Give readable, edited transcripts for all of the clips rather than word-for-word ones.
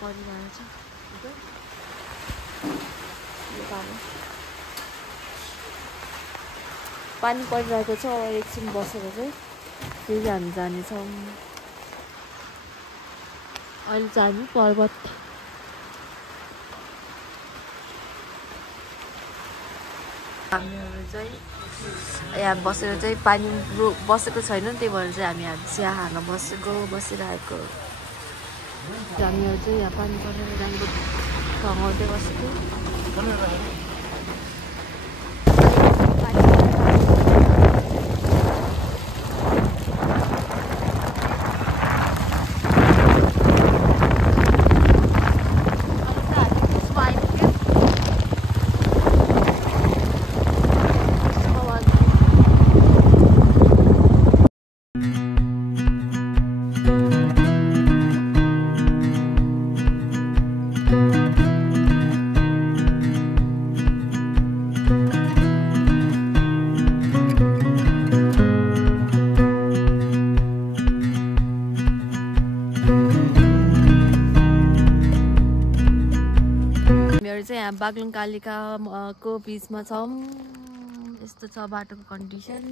परिरहेछ पानी परिरहेको छ एकछिन बसेर चाहिँ फेरि हामी जानेछौँ अहिले चाहिँ हामी पर्वत हामीहरू चाहिँ यहाँ बसेर चाहिँ पानी बसेको छैन त्यही भएर चाहिँ हामी चिया खान बसिरहेको हामीहरू चाहिँ यहाँ पानी परेर राम्रो ढङ्गाउँदै बसेको बागलुङ कालिकाको बीचमा छौँ यस्तो छ बाटोको condition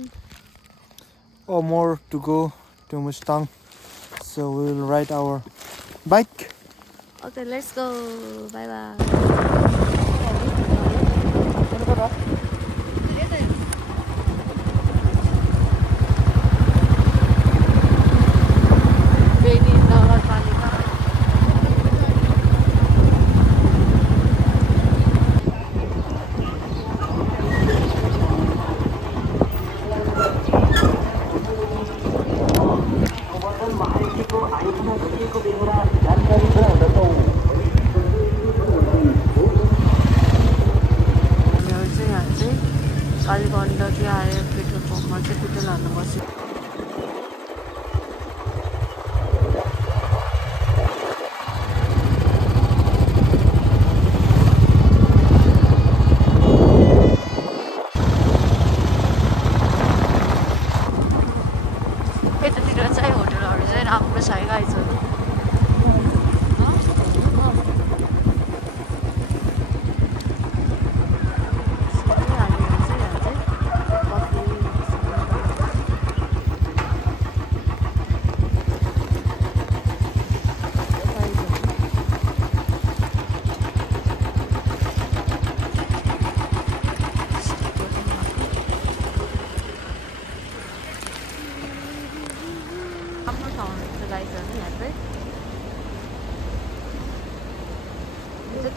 or more to go to Mustang, so we will ride our bike. Okay, let's go. Bye bye. Kaligandaki आयो पेट्रोल पम्पमा चाहिँ पेट्रोल हाल्नु बस्यो यतातिर चाहिँ होटलहरू चाहिँ राम्रो छ गाइज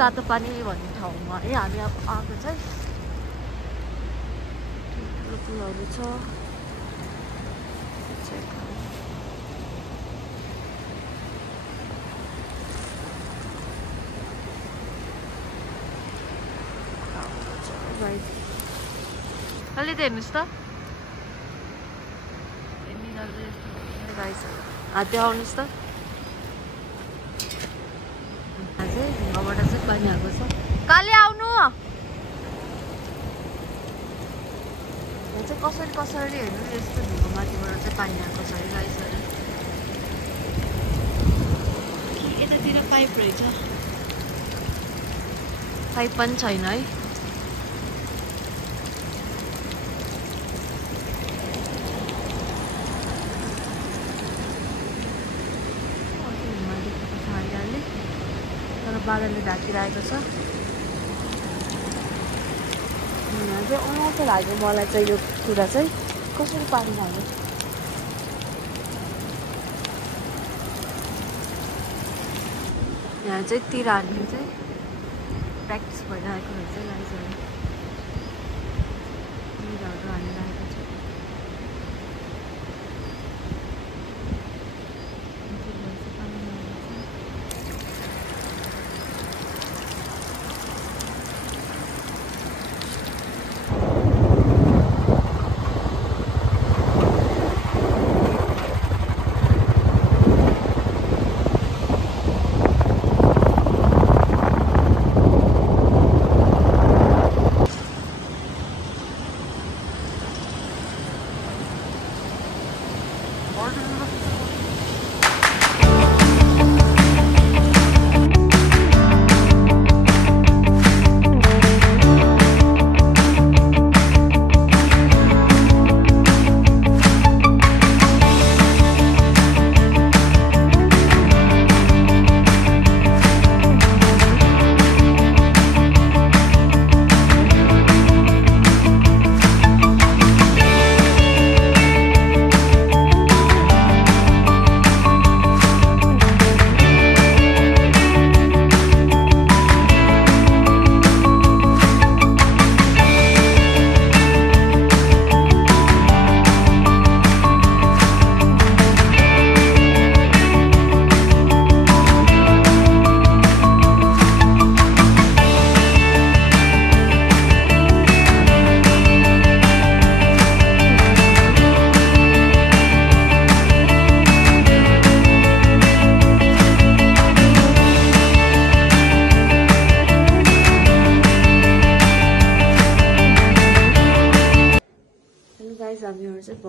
तातो पानी भन्ने ठाउँमा हामी आएको चाहिँ पुलहरू छ कहिले त हेर्नुहोस् त हात आउनुहोस् त ढुङ्गाबाट चाहिँ पानी आएको छ काले आउनु यहाँ चाहिँ कसरी हेर्नु यस्तो ढुङ्गा माथिबाट चाहिँ पानी आएको छ है गाइसहरू यतातिर पाइप रहेछ पाइप पनि छैन है बादलले ढाकिरहेको छ यहाँ चाहिँ अनौठो लाग्यो मलाई चाहिँ यो कुरा चाहिँ कसरी पानी लाग्यो यहाँ चाहिँ तिर हाल्ने चाहिँ प्र्याक्टिस भइरहेको रहेछ लाइजहरू तिरहरू हालिरहेको छ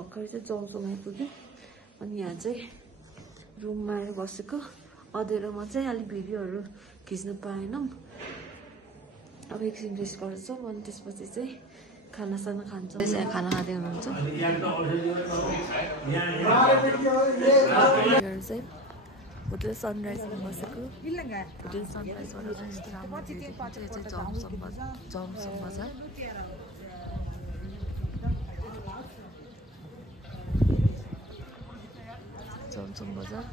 भर्खरै चाहिँ जमसम आइपुग्यो अनि यहाँ चाहिँ रुममा आएर बसेको अँधेरोमा चाहिँ अलि भिडियोहरू खिच्न पाएनौँ अब एकछिन रेस्ट गर्छौँ अनि त्यसपछि चाहिँ खानासाना खान्छौँ खाना खाँदै हुनुहुन्छ चाहिँ होटल सनराइजमा बसेको होटल सनराइजबाट चाहिँ यस्तो राम्रो जमसम बजार जमसम बजार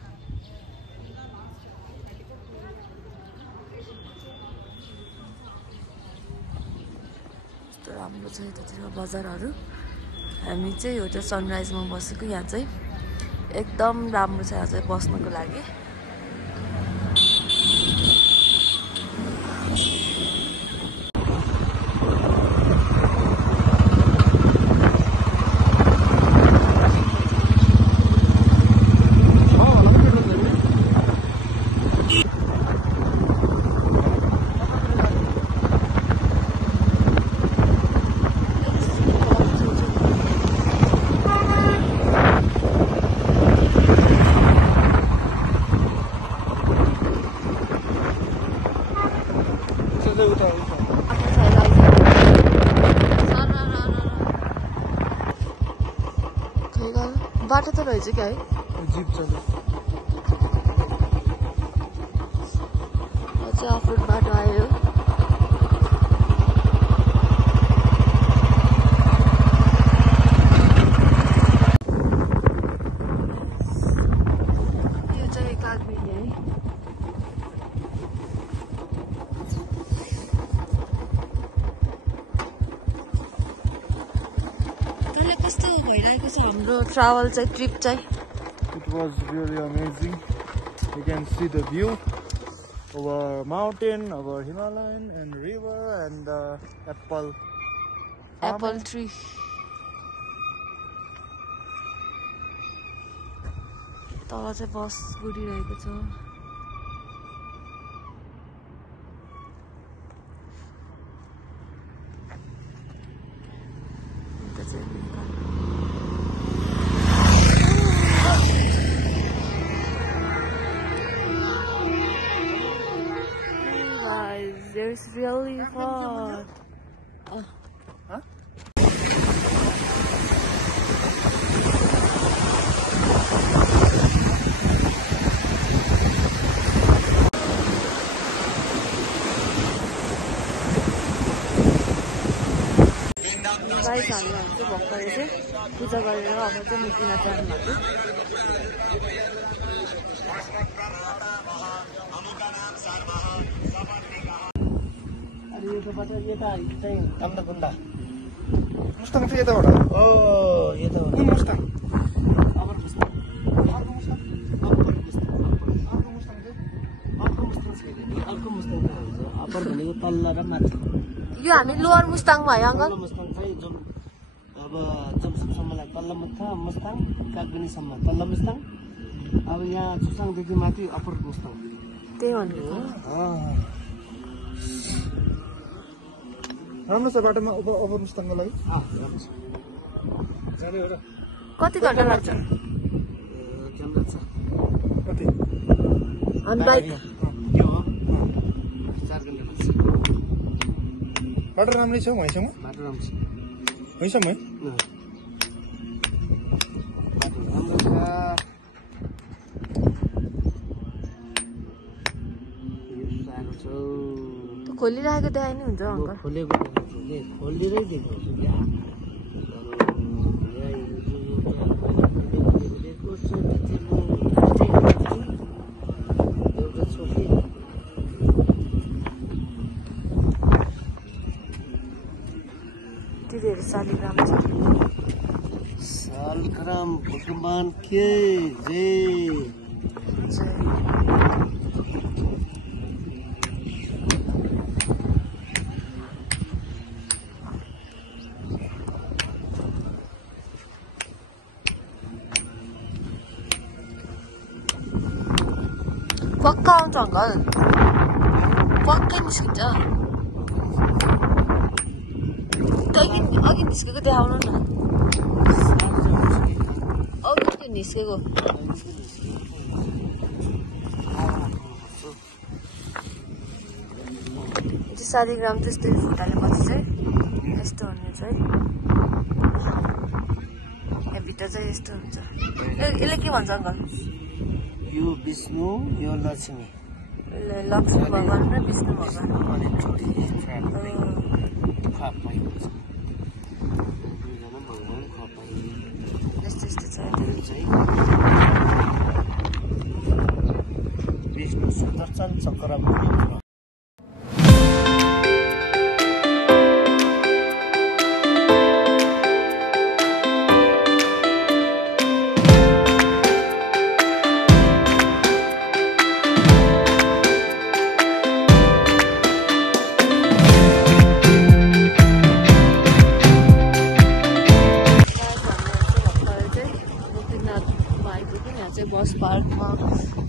यस्तो राम्रो छ यतातिर बजारहरू हामी चाहिँ होटल सनराइजमा बसेको यहाँ चाहिँ एकदम राम्रो छ यहाँ चाहिँ बस्नको लागि बाटो त रहेछ क्या है जिप छ अझै अफरोड बाटो आयो यो चाहिँ कागबिनी है कस्तो भइरहेको छ हाम्रो ट्राभल चाहिँ ट्रिप चाहिँ It was really amazing. You can see the view over mountain, over Himalayan and river and the apple tree तल चाहिँ बस गुडिरहेको छ It's really fun. Oh. Huh? Guys हामीहरू चाहिँ भर्खरै चाहिँ पूजा गरेर अब चाहिँ निस्किन जानु भएको Mustang itu yata orang. Oh, yata orang. Ini Mustang. Apa Mustang? Aku Mustang. Apa Mustang? Aku Mustang itu. Aku Mustang sekali. Aku Mustang itu. Apa भनेको तल्ला र माथि. यो हामी लोअर मुस्ताङ भयो अङ्कल मुस्ताङ चाहिँ जुन अब जमसमसम्मलाई तल्ला मुस्ताङ कागबिनीसम्म तल्ला मुस्ताङ अब यहाँ चुसाङदेखि माथि अपर मुस्ताङ त्यही भनेको राम्रो छ बाटोमा ओभर मुस्ताङको लागि राम्रो छ जाने हो र कति घण्टा लाग्छ क्यामेरा छ कति अनि बाइक त्यो हो 4 घण्टा लाग्छ बाटो राम्रै छ वहीँसम्म बाटो राम्रो छ वहीँसम्म है बाटो राम्रो छ साह्रो छ खोलिरहेको देखाइ नि हुन्छ अङ्कल खोलेको खोलेरै देखाउँछु क्या एउटा छोरी दिदीहरू शालिग्राम छ शालिग्राम भगवान के जय पक्का आउँछ अङ्कल पक्कै निस्किन्छ अघि निस्केको देखाउनु न निस्केको शालिग्राम त्यस्तै फुटालेपछि चाहिँ यस्तो हुने चाहिँ भित्र चाहिँ यस्तो हुन्छ यसले के भन्छ अङ्कल यो विष्णु यो लक्ष्मी लक्ष्मी भगवान र विष्णु भगवान अनि छोटी खपाइ हुन्छ दुईजना भगवान खपाइ यस्तो यस्तो छ चाहिँ विष्णु सुदर्शन चक्र बस पार्कमा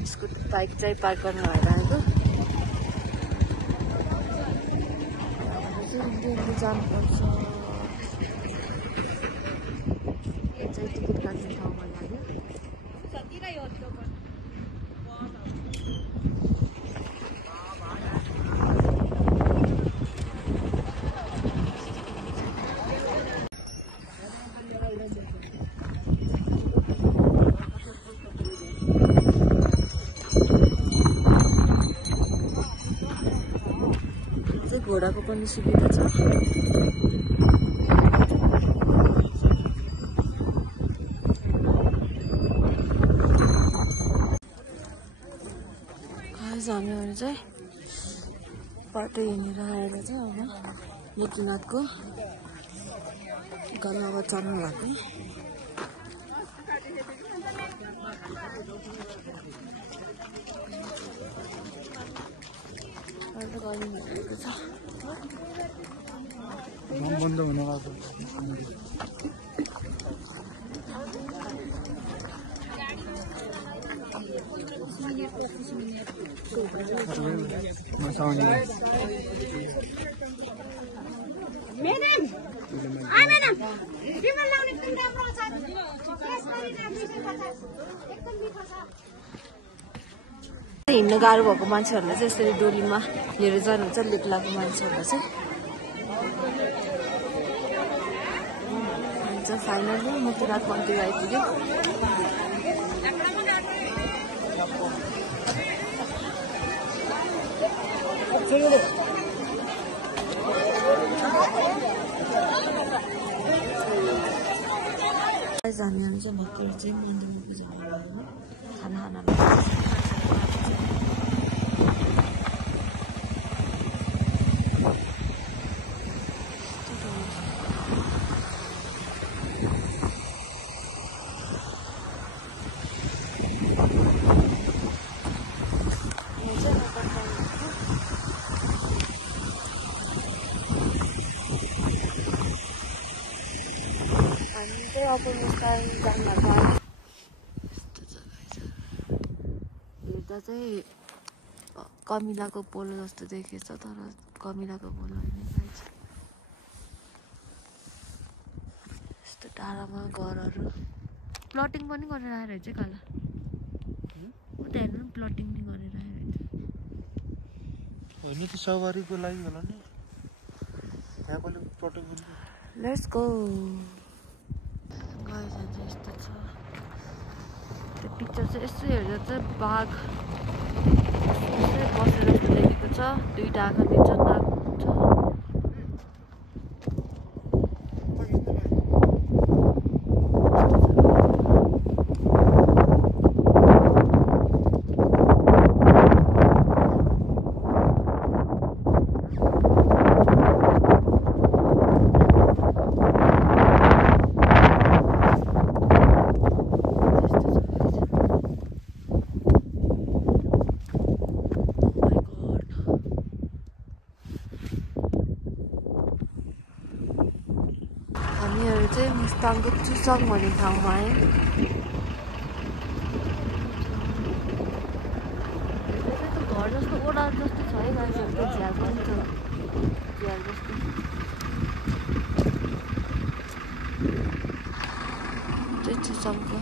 स्कुटी बाइक चाहिँ पार्क गर्नु भएर आएको डेली जानुपर्छ यो चाहिँ टिकट काट्ने ठाउँमा लाग्यो घोडाको पनि सुविधा छ हामीहरू चाहिँ बाटो हिँडेर आएर चाहिँ अब लेकीनाथको गल्लामा चढ्नु लाग्यो गरिरहेको छ बन्द हुन लाग्यो हिँड्नु गाह्रो भएको मान्छेहरूलाई चाहिँ यसरी डोलीमा लिएर जानुहुन्छ लेप्लाको मान्छेहरूलाई चाहिँ फाइनली मुक्तिनाथ मन्दिर आइपुग्यो हामीहरू चाहिँ भर्खर चाहिँ मन्दिरमा पूजा गर्नु खाना हेर्दा चाहिँ कमिलाको पोलो जस्तो देखेछ तर कमिलाको पोलो होइन यस्तो टाढामा घरहरू प्लटिङ पनि गरेर आएर चाहिँ काला उता हेर्नु प्लटिङ पनि गरेर आएर होइन त सवारीको लागि होला नि त्यहाँ पनि प्लटिङ लेट्स गो यस्तो छ त्यो पिक्चर चाहिँ यसो हेर्दा चाहिँ बाघ यसै बसेर जस्तो देखेको छ दुईवटा आँखा दिन्छ नाक हुन्छ मुस्ताङको चुसाङ भन्ने ठाउँमा आयो घर जस्तो ओडा जस्तो छ है मान्छेहरूको झ्याल पनि छ झ्याल जस्तो चाहिँ चुसाङको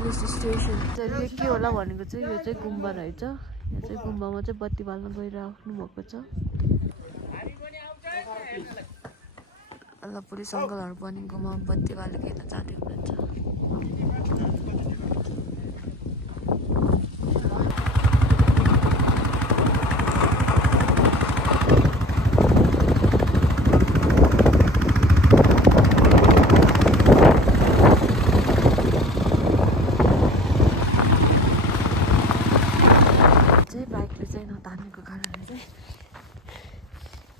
पुलिस स्टेसन चाहिँ यो के होला भनेको चाहिँ यो चाहिँ गुम्बा रहेछ यहाँ चाहिँ गुम्बामा चाहिँ बत्ती बाल्न गइराख्नु भएको छ ल पुलिस अङ्कलहरू पनि गुम्बामा बत्ती बालेको हेर्न जाँदै हुनुहुन्छ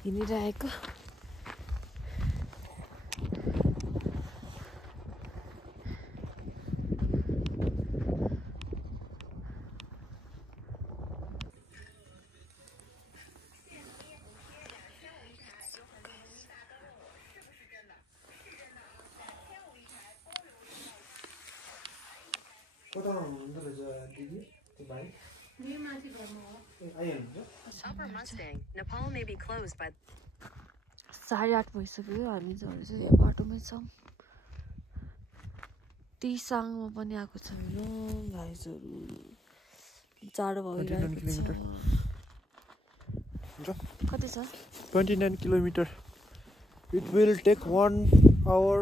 हिँडिरहेको Upper Mustang, Nepal may be closed by 8:30 भइसक्यो हामी चाहिँ यहाँ बाटोमै छौँ तिसाङमा पनि आएको छैन गाइजहरू जाडो भइरहेको छ कति छ 29 kilometers. It will take 1 hour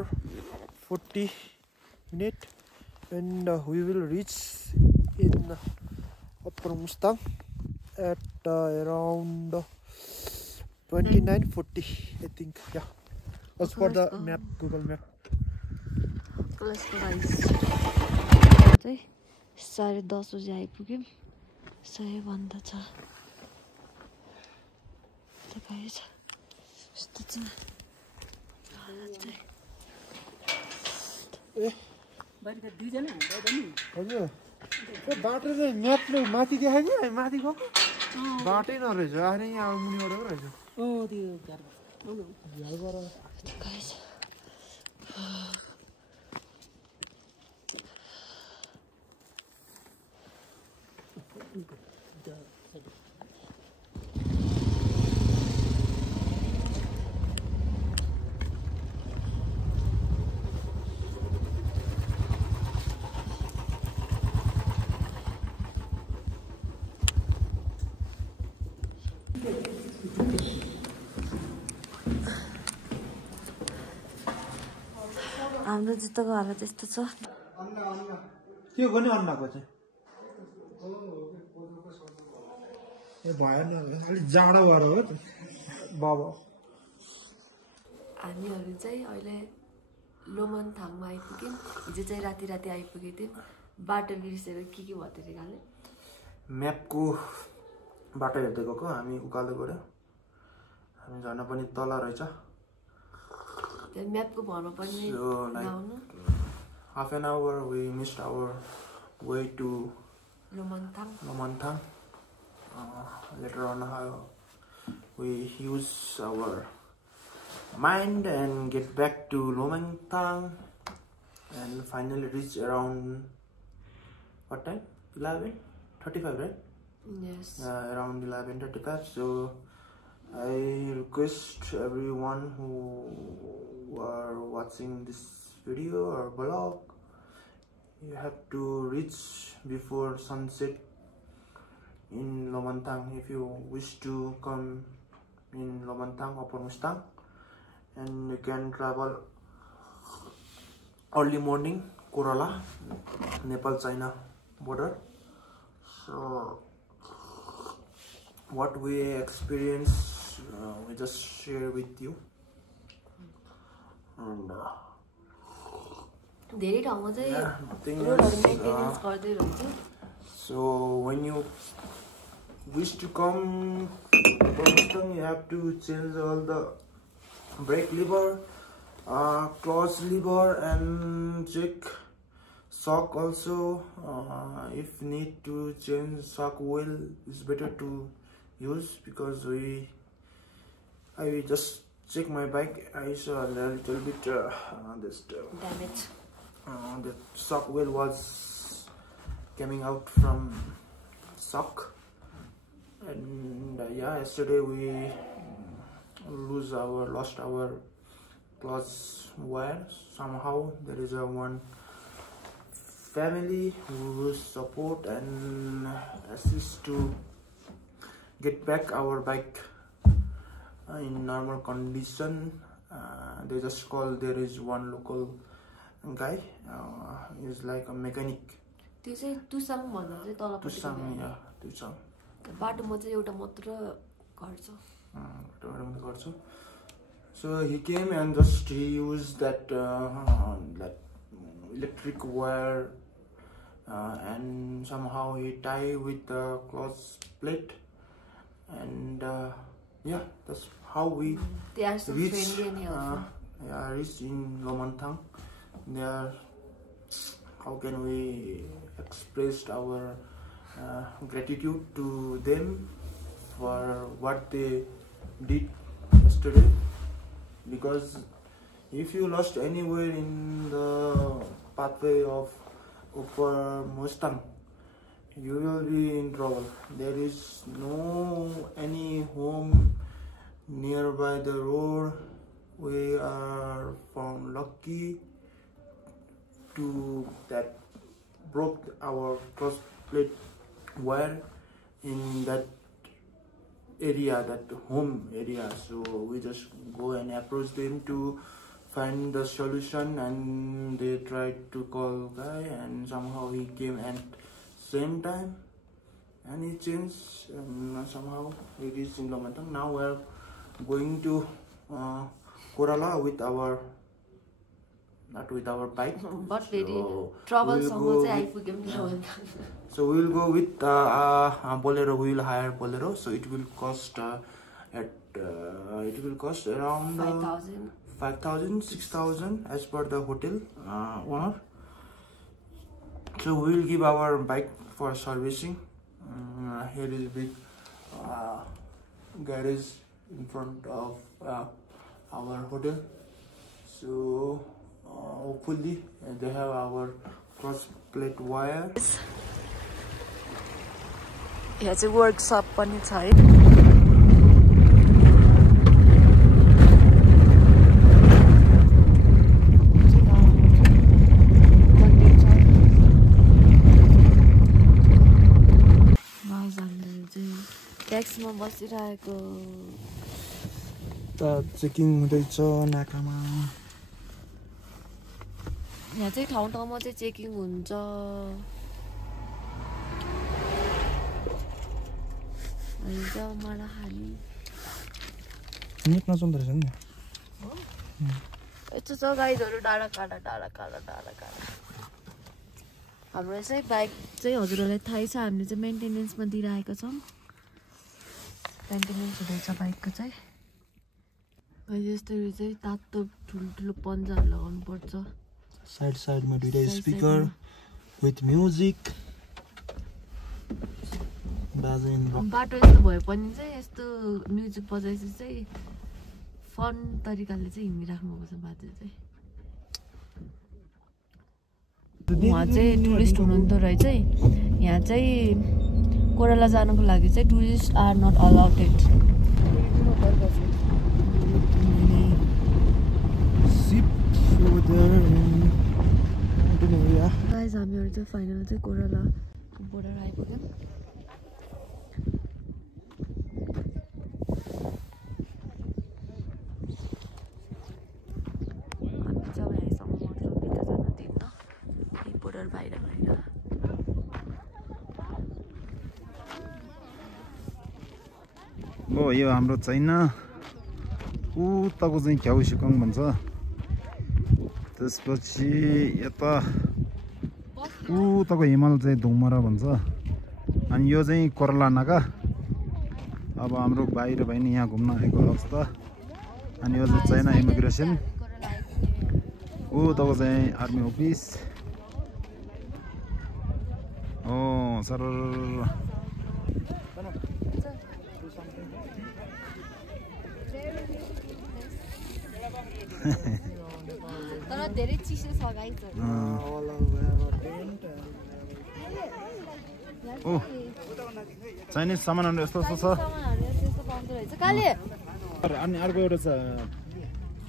40 minutes and we will reach in Upper Mustang at around 29:40 I think, yeah, as per the map, Google map. चाहिँ 10:30 बजे आइपुग्यौँ 100 भन्दा छ गाइस यस्तो छ हजुर त्यो बाटो चाहिँ म्यापले माथि देखायो नि हामी माथि गएको बाटै नरहेछ आएर यहाँ मुनिबाट पो रहेछ हाम्रो जुत्ताको हालत यस्तो छ के गर्ने अन्नाको चाहिँ ए भएन अलिक जाडो भएर हो बाबा हामीहरू चाहिँ अहिले लोमनथाङमा आइपुग्यौँ हिजो चाहिँ राति आइपुगेको थियौँ बाटो बिर्सेर के भयो त्यो गाले म्यापको बाटो हेर्दै गएको हामी उकालो गयो हामी झन् पनि तल रहेछ म्यापको भरमा पनि half an hour we missed our way to Lomanthang. Later on we use our mind and get back to Lomanthang and finally reach around what time? 11:35, right? Yes. Around 11:35. So I request everyone who are watching this video or vlog, you have to reach before sunset in Lomanthang if you wish to come in Lomanthang, Upper Mustang, and you can travel early morning Kerala, Nepal-China border. So what we experience, we just share with you. And धेरै ठाउँमा चाहिँ रोडहरु maintenance गर्दै रहन्छ so when you wish to come to Mustang, you have to change all the brake lever, clutch lever, and check shock also. If need to change shock oil, it's better to use because I just check my bike. I saw a little bit this damage. The shock oil was coming out from shock, and yeah, yesterday we lost our clutch wire. Somehow there is a one family who support and assist to get back our bike in normal condition. They just call, there is one local guy, is like a mechanic. त्यो चाहिँ तुसाङ भन्दा चाहिँ तलपट्टि Tusang, yeah, Tusang. बाटोमा चाहिँ एउटा मात्र घर छ So he came and just he used that electric wire and somehow he tie with the clutch plate, and yeah, that's how we They are so reach friendly and helpful. reach in Lomantang. There, how can we express our gratitude to them for what they did yesterday, because if you lost anywhere in the pathway of Upper Mustang, you will be in trouble. There is no any home nearby the road. We are found lucky to that broke our cross plate wire in that area, that home area. So we just go and approach them to find the solution, and they tried to call guy, and somehow he came at same time and he changed, and somehow it is in Lomantang. Now we are going to Kerala with our, not with our bike, But very so troublesome we'll go चाहिँ with- आइपुग्यौँ किनभने So we will go with Bolero. We will hire Bolero. So it will cost it will cost around 5,000. 5,000, 6,000 as per the hotel owner. So we will give our bike for servicing. Here is a big garage in front of our hotel. So hopefully they have our cross plate wire. यहाँ चाहिँ workshop पनि छ है ट्याक्सीमा बसिरहेको checking हुँदैछ नाकामा यहाँ चाहिँ ठाउँ ठाउँमा चाहिँ चेकिङ हुन्छ नेट नचल्दो रहेछ नि यस्तो छ गाइजहरू डाँडा काँडा डाँडा काँडा डाँडा काँडा हाम्रो चाहिँ बाइक चाहिँ हजुरहरूलाई थाहै छ हामीले चाहिँ मेन्टेनेन्समा दिइरहेको छौँ मेन्टेनेन्स हुँदैछ बाइकको चाहिँ अहिले यस्तोहरू चाहिँ तातो ठुल्ठुलो पन्जाहरू लगाउनु पर्छ साइड साइडमा दुईटा Side स्पिकर विथ म्युजिक बाजेन बाटो यस्तो भए पनि चाहिँ यस्तो म्युजिक बजाएपछि चाहिँ फन तरिकाले चाहिँ हिँडिराख्नुपर्छ बाटो चाहिँ उहाँ चाहिँ टुरिस्ट हुनुहुन्थ्यो रहेछ यहाँ चाहिँ कोराला जानको लागि चाहिँ tourist are not allowed guys हामीहरू चाहिँ फाइनल चाहिँ कोराला बोर्डर आइपुग्यौँ हामी चाहिँ यहाँसम्म मात्र भित्र जान दिन्न यही बोर्डर बाहिर बाहिर हो यो हाम्रो चाइना उताको चाहिँ घ्याउ सिकाउँ भन्छ त्यसपछि यता उताको हिमाल चाहिँ धुमरा भन्छ अनि यो चाहिँ कोराला नाका अब हाम्रो बाहिर भाइ नि यहाँ घुम्न आएको अवस्था अनि यो चाहिँ चाइना इमिग्रेसन उताको चाहिँ आर्मी अफिस हो सर तर धेरै चिसो छ गाइज ओ चाइनिज सामानहरू यस्तो यस्तो छ त्यस्तो पाउँदो रहेछ काले अनि अर्को एउटा छ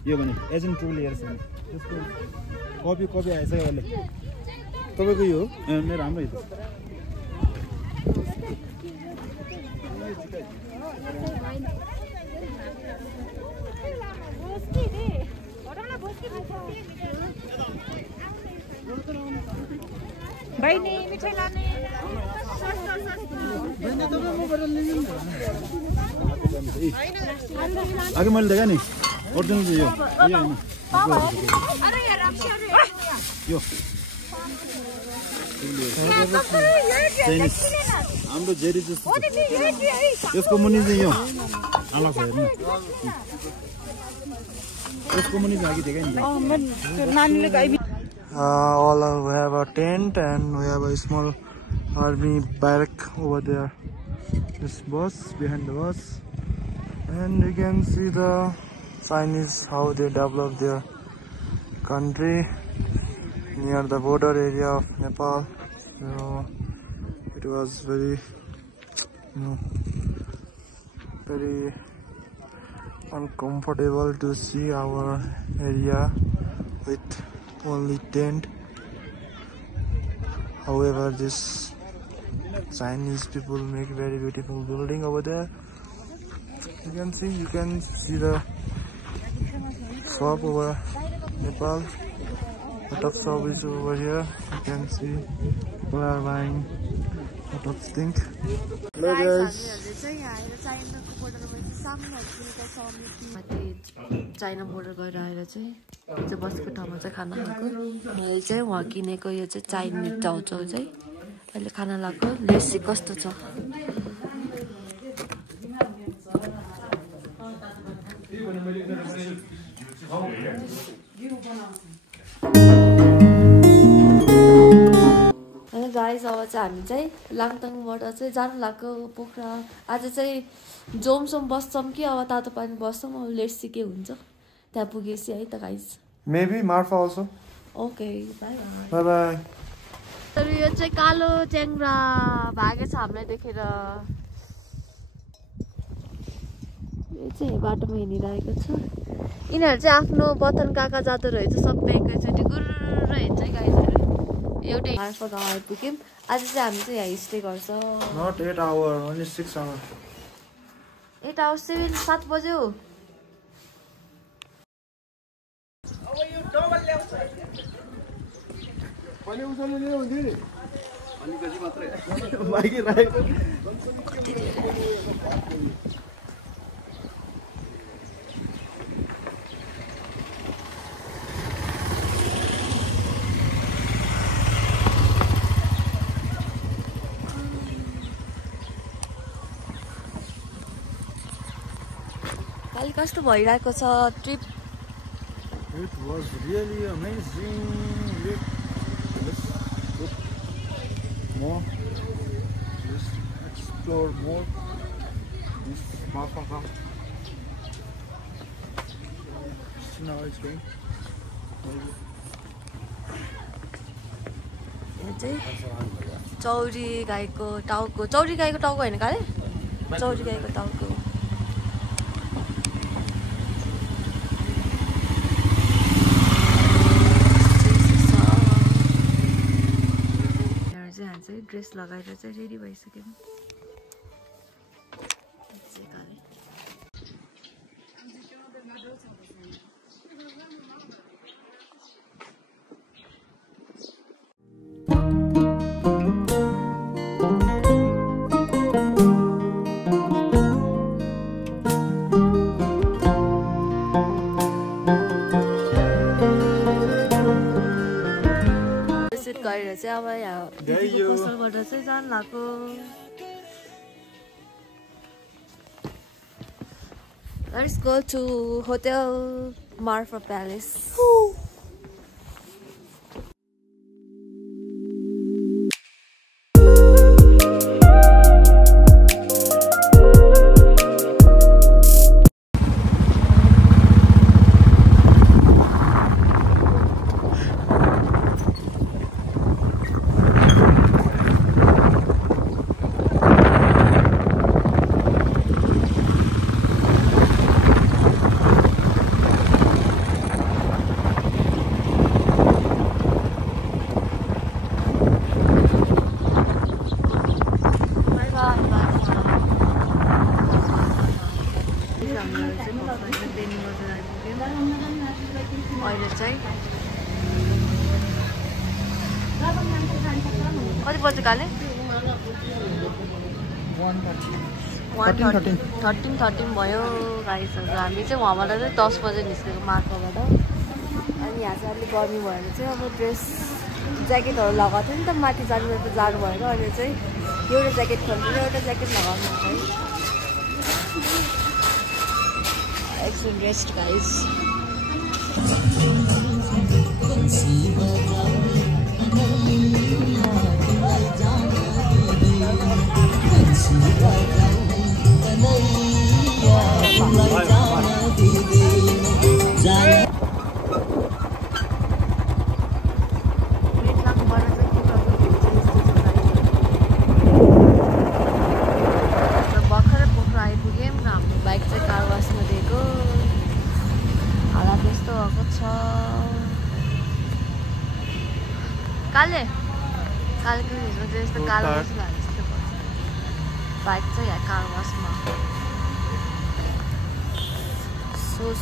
यो भने एजेन्ट ट्रुली हेर्छ त्यसको कपी आएछ अहिले तपाईँको यो हो मेरो हाम्रै बहिनी मिठाई लाने अघि मैले देखाएँ नि ओरिजिनल चाहिँ यो चाइनिज हाम्रो जेरी जस्तो यसको मुनि चाहिँ यो अलग छ हेर्नु यसको मुनि चाहिँ अघि देखाएँ नि all we have a tent and we have a small army barrack over there. This bus behind the bus, and you can see the Chinese how they develop their country near the border area of Nepal. So it was very, very uncomfortable to see our area with only tent. However, this Chinese people make very beautiful building over there. You can see the shop over Nepal. The top shop is over here. You can see people are buying a lot of things. Hello guys. China border गएर आएर चाहिँ बसेको ठाउँमा चाहिँ खाना खाएको मैले चाहिँ वहाँ किनेको यो चाहिँ चाइनिज चाउचाउ चाहिँ अहिले खाना लगाएको लेसी कस्तो छ अनि गाइस अब चाहिँ हामी चाहिँ लाङटाङबाट चाहिँ जानु लाग्यो पोखरा आज चाहिँ जोमसोम बस्छौँ कि अब तातो पानी बस्छौँ अब लेट्स सी के हुन्छ त्यहाँ पुगेपछि है त guys Maybe Marfa also. Okay by Bye bye. तर यो चाहिँ कालो च्याङ्ग्रा भागेछ हामीलाई देखेर यो चाहिँ बाटोमा हिँडिरहेको छ यिनीहरू चाहिँ आफ्नो बतन काका जाँदो रहेछ सबै एकैचोटि गुर्र हिँड्छ है गाइसहरू एउटै मार्फा गाउँ आइपुग्यौँ आज चाहिँ हामी चाहिँ यहाँ स्टे गर्छ Not 8 hours, only 6 hours. 8 hours 7 बज्यो काली कस्तो भइरहेको छ trip It was really amazing. Let's look more. Let's explore more. This Marfa Camp. See now it's going. यो चाहिँ चौरी गाईको टाउको चौरी गाईको टाउको होइन काले चौरी गाईको टाउको चाहिँ ड्रेस लगाएर चाहिँ रेडी भइसक्यौँ गरेर चाहिँ अब यहाँ पसलबाट चाहिँ जानु लाग्यो Let's go to Hotel Marfa Palace. 3 बजेर आइपुग्यौँ अहिले चाहिँ कति बज्यो काले 13 भयो गाइसहरू हामी चाहिँ वहाँबाट चाहिँ 10 बजे निस्केको मार्कोबाट अनि यहाँ चाहिँ अलिक गर्मी भएर चाहिँ अब ड्रेस ज्याकेटहरू लगाएको थियो नि त माथि जानु भएर अहिले चाहिँ एउटा ज्याकेट खोल्नु एउटा ज्याकेट लगाउनु है एकछिन रेस्ट गाइस काले जस्तो कालो जस्तो बाइक चाहिँ यहाँ car वासमा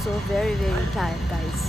so very tired guys